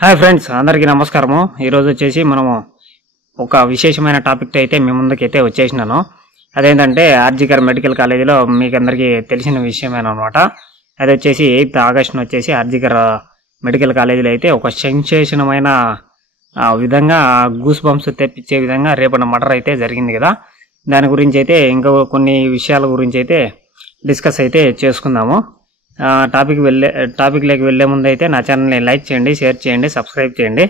Hi friends, అందరికీ నమస్కారము. ఈరోజు వచ్చేసి మనము ఒక విశేషమైన టాపిక్ అయితే మీ ముందుకైతే వచ్చేసినాను. అదేంటంటే ఆర్జికర్ మెడికల్ కాలేజీలో మీకు అందరికీ తెలిసిన విషయమేనమాట. అది వచ్చేసి 8th ఆగస్టున వచ్చేసి ఆర్జికర్ మెడికల్ కాలేజీలో అయితే ఒక సెన్సేషనమైన విధంగా గూస్ బంప్స్ తెప్పించే విధంగా రేపటి మర్డర్ అయితే జరిగింది కదా. దాని గురించి అయితే ఇంకా కొన్ని విషయాల గురించి అయితే డిస్కస్ అయితే చేసుకుందాము. టాపిక్లోకి వెళ్ళే ముందు అయితే నా ఛానల్ని లైక్ చేయండి, షేర్ చేయండి, సబ్స్క్రైబ్ చేయండి.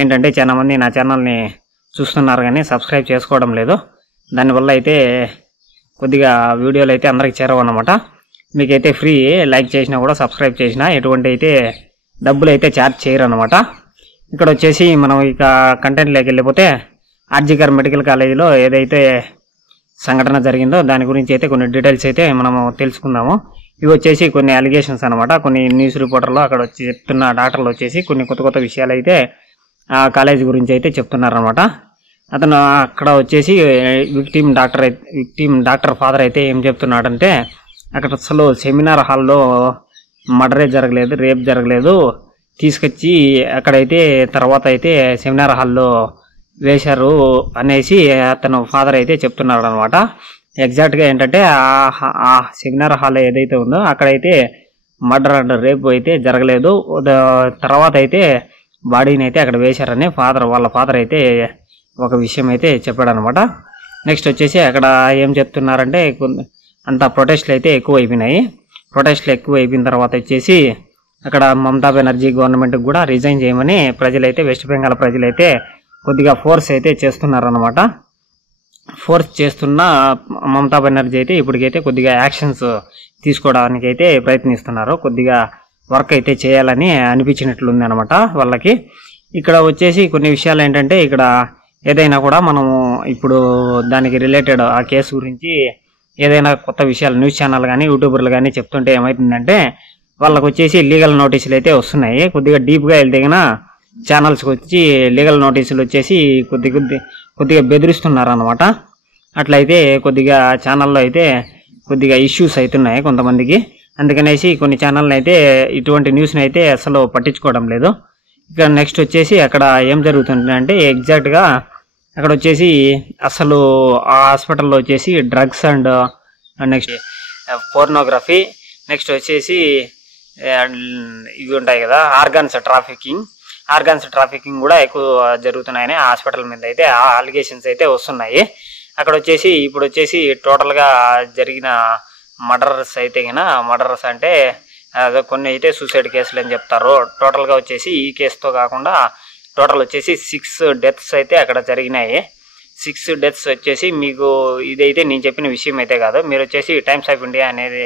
ఏంటంటే చాలా మంది నా ఛానల్ని చూస్తున్నారు కానీ సబ్స్క్రైబ్ చేసుకోవడం లేదు. దానివల్ల అయితే కొద్దిగా వీడియోలు అయితే అందరికి చేరవు అన్నమాట. మీకైతే ఫ్రీ, లైక్ చేసినా కూడా సబ్స్క్రైబ్ చేసినా ఎటువంటి అయితే డబ్బులు అయితే ఛార్జ్ చేయరు అనమాట. ఇక్కడ వచ్చేసి మనం ఇక కంటెంట్లోకి వెళ్ళిపోతే ఆర్జికర్ మెడికల్ కాలేజీలో ఏదైతే సంఘటన జరిగిందో దాని గురించి అయితే కొన్ని డీటెయిల్స్ అయితే మనము తెలుసుకుందాము. ఇవి వచ్చేసి కొన్ని అలిగేషన్స్ అనమాట. కొన్ని న్యూస్ రిపోర్టర్లు అక్కడ వచ్చి చెప్తున్న డాక్టర్లు వచ్చేసి కొన్ని కొత్త విషయాలు అయితే ఆ కాలేజీ గురించి అయితే చెప్తున్నారనమాట. అతను అక్కడ వచ్చేసి విక్టిమ్ డాక్టర్ ఫాదర్ అయితే ఏం చెప్తున్నాడంటే, అక్కడ అసలు సెమినార్ హాల్లో మర్డరే జరగలేదు, రేప్ జరగలేదు, తీసుకొచ్చి అక్కడైతే తర్వాత అయితే సెమినార్ హాల్లో వేశారు అనేసి అతను ఫాదర్ అయితే చెప్తున్నాడు అనమాట. ఎగ్జాక్ట్గా ఏంటంటే ఆ సెమినార్ హాల్ ఏదైతే ఉందో అక్కడైతే మర్డర్ అండ్ రేప్ అయితే జరగలేదు, తర్వాత అయితే బాడీని అయితే అక్కడ వేశారని వాళ్ళ ఫాదర్ అయితే ఒక విషయం అయితే చెప్పాడు అనమాట. నెక్స్ట్ వచ్చేసి అక్కడ ఏం చెప్తున్నారంటే, అంత ప్రొటెస్ట్లు అయితే ఎక్కువ అయిపోయినాయి. ప్రొటెస్ట్లు ఎక్కువ అయిపోయిన తర్వాత వచ్చేసి అక్కడ మమతా బెనర్జీ గవర్నమెంట్కి కూడా రిజైన్ చేయమని ప్రజలైతే, వెస్ట్ బెంగాల్ ప్రజలైతే కొద్దిగా ఫోర్స్ అయితే చేస్తున్నారన్నమాట. ఫోర్స్ చేస్తున్న మమతా బెనర్జీ అయితే ఇప్పటికైతే కొద్దిగా యాక్షన్స్ తీసుకోవడానికి అయితే ప్రయత్నిస్తున్నారు. కొద్దిగా వర్క్ అయితే చేయాలని అనిపించినట్లుంది అనమాట వాళ్ళకి. ఇక్కడ వచ్చేసి కొన్ని విషయాలు ఏంటంటే, ఇక్కడ ఏదైనా కూడా మనము ఇప్పుడు దానికి రిలేటెడ్ ఆ కేసు గురించి ఏదైనా కొత్త విషయాలు న్యూస్ ఛానల్ కానీ యూట్యూబర్లు కానీ చెప్తుంటే ఏమవుతుందంటే, వాళ్ళకు వచ్చేసి లీగల్ నోటీసులు అయితే వస్తున్నాయి. కొద్దిగా డీప్గా వెళ్తే కన్నా ఛానల్స్కి వచ్చి లీగల్ నోటీసులు వచ్చేసి కొద్దిగా బెదిరిస్తున్నారు అనమాట. అట్లయితే కొద్దిగా ఛానల్లో అయితే కొద్దిగా ఇష్యూస్ అవుతున్నాయి కొంతమందికి. అందుకనేసి కొన్ని ఛానల్ని అయితే ఇటువంటి న్యూస్ని అయితే అసలు పట్టించుకోవడం లేదు. ఇక నెక్స్ట్ వచ్చేసి అక్కడ ఏం జరుగుతుందంటే, ఎగ్జాక్ట్గా అక్కడ వచ్చేసి అసలు ఆ హాస్పిటల్లో వచ్చేసి drugs and next pornography, next వచ్చేసి ఇవి ఉంటాయి కదా ఆర్గాన్స్ ట్రాఫికింగ్ కూడా ఎక్కువ జరుగుతున్నాయని హాస్పిటల్ మీద అయితే ఆ అలిగేషన్స్ అయితే వస్తున్నాయి. అక్కడ వచ్చేసి ఇప్పుడు వచ్చేసి టోటల్గా జరిగిన మర్డర్స్ అయితే మర్డర్స్ అంటే కొన్ని అయితే సూసైడ్ కేసులు అని చెప్తారు. టోటల్గా వచ్చేసి ఈ కేసుతో కాకుండా టోటల్ వచ్చేసి 6 డెత్స్ అయితే అక్కడ జరిగినాయి. 6 డెత్స్ వచ్చేసి మీకు ఇదైతే నేను చెప్పిన విషయం అయితే కాదు. మీరు వచ్చేసి టైమ్స్ ఆఫ్ ఇండియా అనేది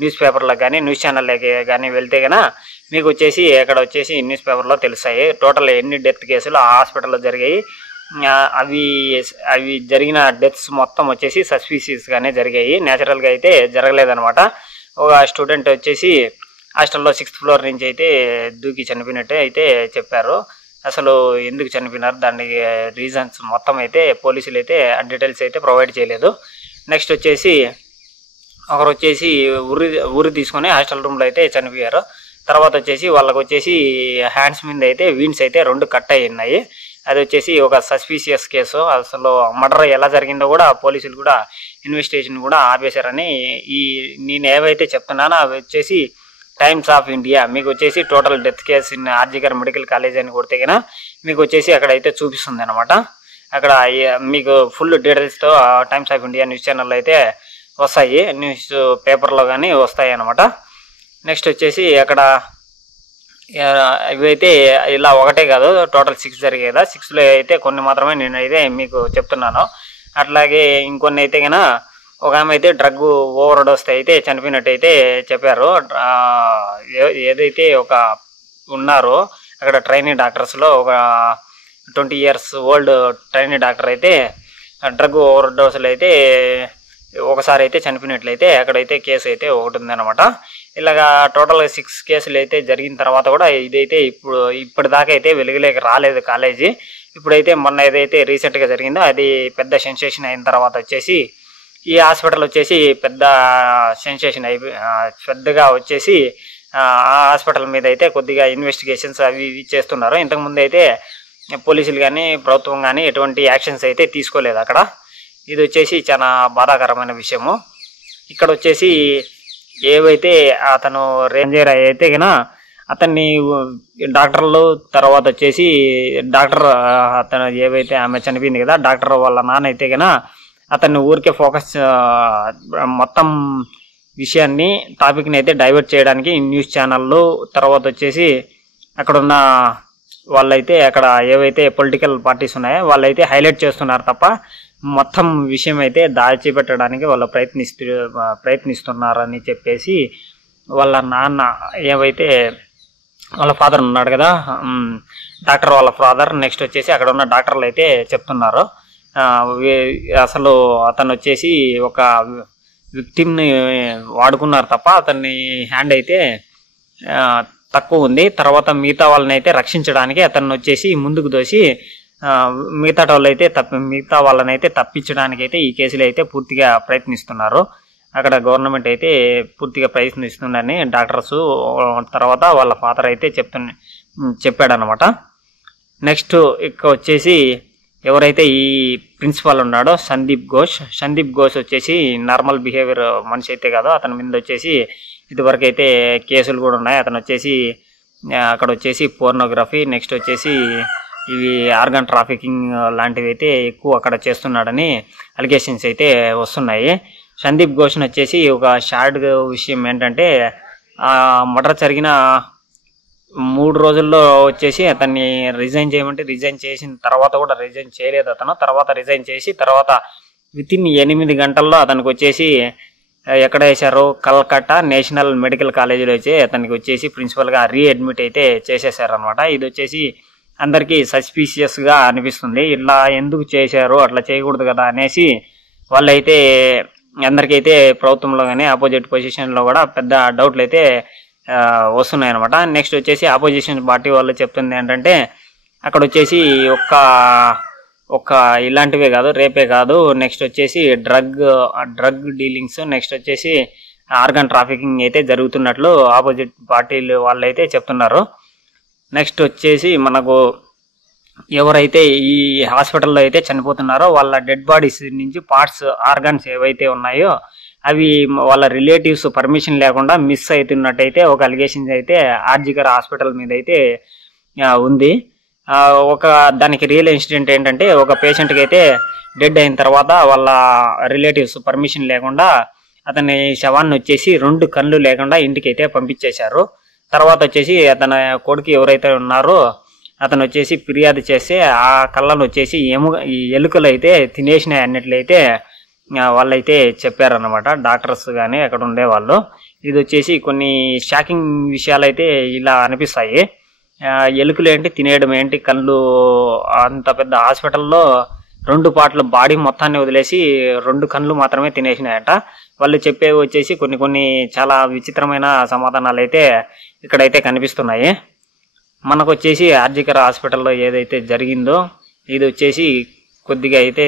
న్యూస్ పేపర్లకు కానీ న్యూస్ ఛానల్లోకి కానీ వెళ్తే కన్నా మీకు వచ్చేసి అక్కడ వచ్చేసి న్యూస్ పేపర్లో తెలుస్తాయి టోటల్ ఎన్ని డెత్ కేసులు ఆ హాస్పిటల్లో జరిగాయి. అవి జరిగిన డెత్స్ మొత్తం వచ్చేసి సస్పీషియస్గానే జరిగాయి, న్యాచురల్గా అయితే జరగలేదనమాట. ఒక స్టూడెంట్ వచ్చేసి హాస్టల్లో 6th ఫ్లోర్ నుంచి అయితే దూకి చనిపోయినట్టే అయితే చెప్పారు. అసలు ఎందుకు చనిపోయినారు, దానికి రీజన్స్ మొత్తం అయితే పోలీసులు అయితే డీటెయిల్స్ అయితే ప్రొవైడ్ చేయలేదు. నెక్స్ట్ వచ్చేసి ఒకరు వచ్చేసి ఉరి తీసుకొని హాస్టల్ రూమ్లో అయితే చనిపోయారు. తర్వాత వచ్చేసి వాళ్ళకు వచ్చేసి హ్యాండ్స్ మీద అయితే వీన్స్ అయితే 2 కట్ అయి ఉన్నాయి. అది వచ్చేసి ఒక సస్పీషియస్ కేసు. అసలు మర్డర్ ఎలా జరిగిందో కూడా పోలీసులు కూడా ఇన్వెస్టిగేషన్ కూడా ఆపేశారని నేను ఏవైతే చెప్తున్నానో అవి వచ్చేసి టైమ్స్ ఆఫ్ ఇండియా మీకు వచ్చేసి total death case in RG Kar medical college అని కొడితే కన్నా మీకు వచ్చేసి అక్కడైతే చూపిస్తుంది అనమాట. అక్కడ మీకు ఫుల్ డీటెయిల్స్తో టైమ్స్ ఆఫ్ ఇండియా న్యూస్ ఛానల్లో అయితే వస్తాయి, న్యూస్ పేపర్లో కానీ వస్తాయి అన్నమాట. నెక్స్ట్ వచ్చేసి అక్కడ ఇవైతే ఇలా ఒకటే కాదు, టోటల్ 6 జరిగాయి కదా. 6లో అయితే కొన్ని మాత్రమే నేను అయితే మీకు చెప్తున్నాను. అట్లాగే ఇంకొన్ని అయితే కన్నా ఒక ఆమె అయితే డ్రగ్ ఓవర్ డోస్ అయితే చనిపోయినట్టు అయితే చెప్పారు. ఏదైతే ఒక ఉన్నారో అక్కడ ట్రైనీ డాక్టర్స్లో ఒక 20 years ఓల్డ్ ట్రైనీ డాక్టర్ అయితే డ్రగ్ ఓవర్ డోసులు అయితే ఒకసారి అయితే చనిపోయినట్లయితే అక్కడైతే కేసు అయితే ఒకటి ఉందన్నమాట. ఇలాగా టోటల్గా 6 కేసులు అయితే జరిగిన తర్వాత కూడా ఇదైతే ఇప్పటిదాకా అయితే వెలుగులోకి రాలేదు కాలేజీ. ఇప్పుడైతే మొన్న ఏదైతే రీసెంట్గా జరిగిందో అది పెద్ద సెన్సేషన్ అయిన తర్వాత వచ్చేసి ఈ హాస్పిటల్ వచ్చేసి పెద్ద సెన్సేషన్ పెద్దగా వచ్చేసి ఆ హాస్పిటల్ మీద అయితే కొద్దిగా ఇన్వెస్టిగేషన్స్ అవి ఇవి చేస్తున్నారు. ఇంతకుముందు అయితే పోలీసులు కానీ ప్రభుత్వం కానీ ఎటువంటి యాక్షన్స్ అయితే తీసుకోలేదు అక్కడ. ఇది వచ్చేసి చాలా బాధాకరమైన విషయము. ఇక్కడ వచ్చేసి ఏవైతే అతను రేంజర్ అయితే కన్నా అతన్ని డాక్టర్లు తర్వాత వచ్చేసి డాక్టర్ అతను ఏవైతే ఆమె చనిపోయింది కదా డాక్టర్ వాళ్ళ నాన్న అయితే కన్నా అతన్ని ఊరికే ఫోకస్ మొత్తం విషయాన్ని టాపిక్ని అయితే డైవర్ట్ చేయడానికి న్యూస్ ఛానళ్ళు తర్వాత వచ్చేసి అక్కడున్న వాళ్ళైతే అక్కడ ఏవైతే పొలిటికల్ పార్టీస్ ఉన్నాయో వాళ్ళైతే హైలైట్ చేస్తున్నారు తప్ప మొత్తం విషయం అయితే దాచిపెట్టడానికి వాళ్ళు ప్రయత్నిస్తున్నారని చెప్పేసి వాళ్ళ నాన్న ఏవైతే వాళ్ళ ఫాదర్ ఉన్నాడు కదా డాక్టర్ వాళ్ళ ఫాదర్ నెక్స్ట్ వచ్చేసి అక్కడ ఉన్న డాక్టర్లు అయితే చెప్తున్నారు. అసలు అతను వచ్చేసి ఒక విక్టిమ్ని వాడుకున్నారు తప్ప అతన్ని హ్యాండ్ అయితే తక్కువ ఉంది. తర్వాత మిగతా వాళ్ళని అయితే రక్షించడానికి అతన్ని వచ్చేసి ముందుకు దోసి మిగతా వాళ్ళని అయితే తప్పించడానికి అయితే ఈ కేసులో అయితే పూర్తిగా ప్రయత్నిస్తున్నారు. అక్కడ గవర్నమెంట్ అయితే పూర్తిగా ప్రయత్నిస్తుందని డాక్టర్స్ తర్వాత వాళ్ళ ఫాదర్ అయితే చెప్పాడనమాట. నెక్స్ట్ ఇక వచ్చేసి ఎవరైతే ఈ ప్రిన్సిపాల్ ఉన్నాడో సందీప్ ఘోష్ వచ్చేసి నార్మల్ బిహేవియర్ మనిషి అయితే కాదు. అతని మీద వచ్చేసి ఇదివరకు అయితే కేసులు కూడా ఉన్నాయి. అతను వచ్చేసి అక్కడ వచ్చేసి పోర్నోగ్రఫీ నెక్స్ట్ వచ్చేసి ఇవి ఆర్గన్ ట్రాఫికింగ్ లాంటివి అయితే ఎక్కువ అక్కడ చేస్తున్నాడని అలిగేషన్స్ అయితే వస్తున్నాయి. సందీప్ ఘోష్ని వచ్చేసి ఒక షార్ట్ విషయం ఏంటంటే మర్డర్ జరిగిన 3 రోజుల్లో వచ్చేసి అతన్ని రిజైన్ చేయమంటే రిజైన్ చేసిన తర్వాత కూడా రిజైన్ చేయలేదు అతను. తర్వాత రిజైన్ చేసి తర్వాత వితిన్ 8 గంటల్లో అతనికి వచ్చేసి ఎక్కడ వేశారు కల్కట్టా నేషనల్ మెడికల్ కాలేజీలో వచ్చి అతనికి వచ్చేసి ప్రిన్సిపల్గా రీఅడ్మిట్ అయితే చేసేసారనమాట. ఇది వచ్చేసి అందరికీ సస్పీషియస్గా అనిపిస్తుంది. ఇలా ఎందుకు చేశారు అట్లా చేయకూడదు కదా అనేసి వాళ్ళైతే అందరికైతే ప్రభుత్వంలో కానీ ఆపోజిట్ పొజిషన్లో కూడా పెద్ద డౌట్లు అయితే వస్తున్నాయి అనమాట. నెక్స్ట్ వచ్చేసి ఆపోజిషన్ పార్టీ వాళ్ళు చెప్తుంది ఏంటంటే అక్కడ వచ్చేసి ఒక్క ఇలాంటివే కాదు రేపే కాదు నెక్స్ట్ వచ్చేసి డ్రగ్ డీలింగ్స్ నెక్స్ట్ వచ్చేసి ఆర్గన్ ట్రాఫికింగ్ అయితే జరుగుతున్నట్లు ఆపోజిట్ పార్టీలు వాళ్ళు అయితే చెప్తున్నారు. నెక్స్ట్ వచ్చేసి మనకు ఎవరైతే ఈ హాస్పిటల్లో అయితే చనిపోతున్నారో వాళ్ళ డెడ్ బాడీస్ నుంచి పార్ట్స్ ఆర్గాన్స్ ఏవైతే ఉన్నాయో అవి వాళ్ళ రిలేటివ్స్ పర్మిషన్ లేకుండా మిస్ అవుతున్నట్టయితే ఒక అలిగేషన్స్ అయితే ఆర్జికర్ హాస్పిటల్ మీద అయితే ఉంది. దానికి రియల్ ఇన్సిడెంట్ ఏంటంటే ఒక పేషెంట్కి అయితే డెడ్ అయిన తర్వాత వాళ్ళ రిలేటివ్స్ పర్మిషన్ లేకుండా అతని శవాన్ని వచ్చేసి 2 కళ్ళు లేకుండా ఇంటికి అయితే పంపించేశారు. తర్వాత వచ్చేసి అతని కొడుకు ఎవరైతే ఉన్నారో అతను వచ్చేసి ఫిర్యాదు చేస్తే ఆ కళ్ళను వచ్చేసి ఈ ఎలుకలు అయితే తినేసినాయి అన్నట్లయితే వాళ్ళైతే చెప్పారనమాట డాక్టర్స్ కానీ అక్కడ ఉండేవాళ్ళు. ఇది వచ్చేసి కొన్ని షాకింగ్ విషయాలు అయితే ఇలా అనిపిస్తాయి. ఎలుకలు ఏంటి తినేయడం ఏంటి కళ్ళు అంత పెద్ద హాస్పిటల్లో 2 పార్ట్లు బాడీ మొత్తాన్ని వదిలేసి 2 కళ్ళు మాత్రమే తినేసినాయట. వాళ్ళు చెప్పేవి వచ్చేసి కొన్ని చాలా విచిత్రమైన సమాధానాలు అయితే ఇక్కడైతే కనిపిస్తున్నాయి. మనకు వచ్చేసి ఆర్జికర్ హాస్పిటల్లో ఏదైతే జరిగిందో ఇది వచ్చేసి కొద్దిగా అయితే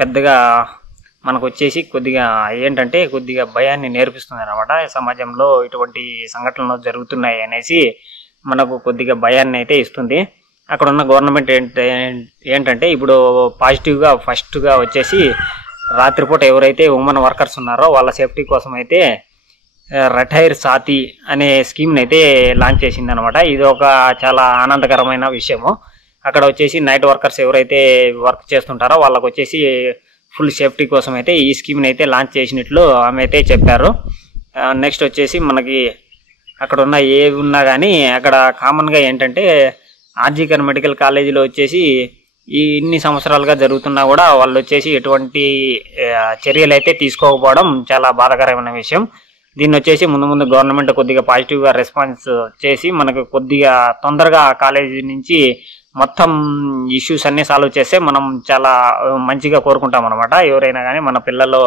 పెద్దగా మనకు వచ్చేసి కొద్దిగా ఏంటంటే కొద్దిగా భయాన్ని నేర్పిస్తుంది అన్నమాట. సమాజంలో ఇటువంటి సంఘటనలు జరుగుతున్నాయి అనేసి మనకు కొద్దిగా భయాన్ని అయితే ఇస్తుంది. అక్కడ ఉన్న గవర్నమెంట్ ఏంటంటే ఇప్పుడు పాజిటివ్గా ఫస్ట్గా వచ్చేసి రాత్రిపూట ఎవరైతే ఉమెన్ వర్కర్స్ ఉన్నారో వాళ్ళ సేఫ్టీ కోసం అయితే రిటైర్ సాతి అనే స్కీమ్ని అయితే లాంచ్ చేసింది అనమాట. ఇది ఒక చాలా ఆనందకరమైన విషయము. అక్కడ వచ్చేసి నైట్ వర్కర్స్ ఎవరైతే వర్క్ చేస్తుంటారో వాళ్ళకు వచ్చేసి ఫుల్ సేఫ్టీ కోసం అయితే ఈ స్కీమ్ని అయితే లాంచ్ చేసినట్లు ఆమె అయితే చెప్పారు. నెక్స్ట్ వచ్చేసి మనకి అక్కడ ఉన్న ఏవి ఉన్నా కానీ అక్కడ కామన్గా ఏంటంటే ఆర్జికర్ మెడికల్ కాలేజీలో వచ్చేసి ఇన్ని సంవత్సరాలుగా జరుగుతున్నా కూడా వాళ్ళు వచ్చేసి ఎటువంటి చర్యలు అయితే తీసుకోకపోవడం చాలా బాధాకరమైన విషయం. దీన్ని వచ్చేసి ముందు గవర్నమెంట్ కొద్దిగా పాజిటివ్గా రెస్పాన్స్ చేసి మనకు కొద్దిగా తొందరగా కాలేజీ నుంచి మొత్తం ఇష్యూస్ అన్నీ సాల్వ్ చేస్తే మనం చాలా మంచిగా కోరుకుంటాం అనమాట. ఎవరైనా కానీ మన పిల్లలు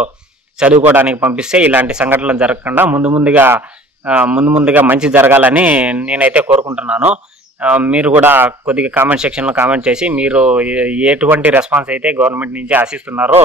చదువుకోవడానికి పంపిస్తే ఇలాంటి సంఘటనలు జరగకుండా ముందుగా మంచి జరగాలని నేనైతే కోరుకుంటున్నాను. మీరు కూడా కొద్దిగా కామెంట్ సెక్షన్లో కామెంట్ చేసి మీరు ఎటువంటి రెస్పాన్స్ అయితే గవర్నమెంట్ నుంచి ఆశిస్తున్నారో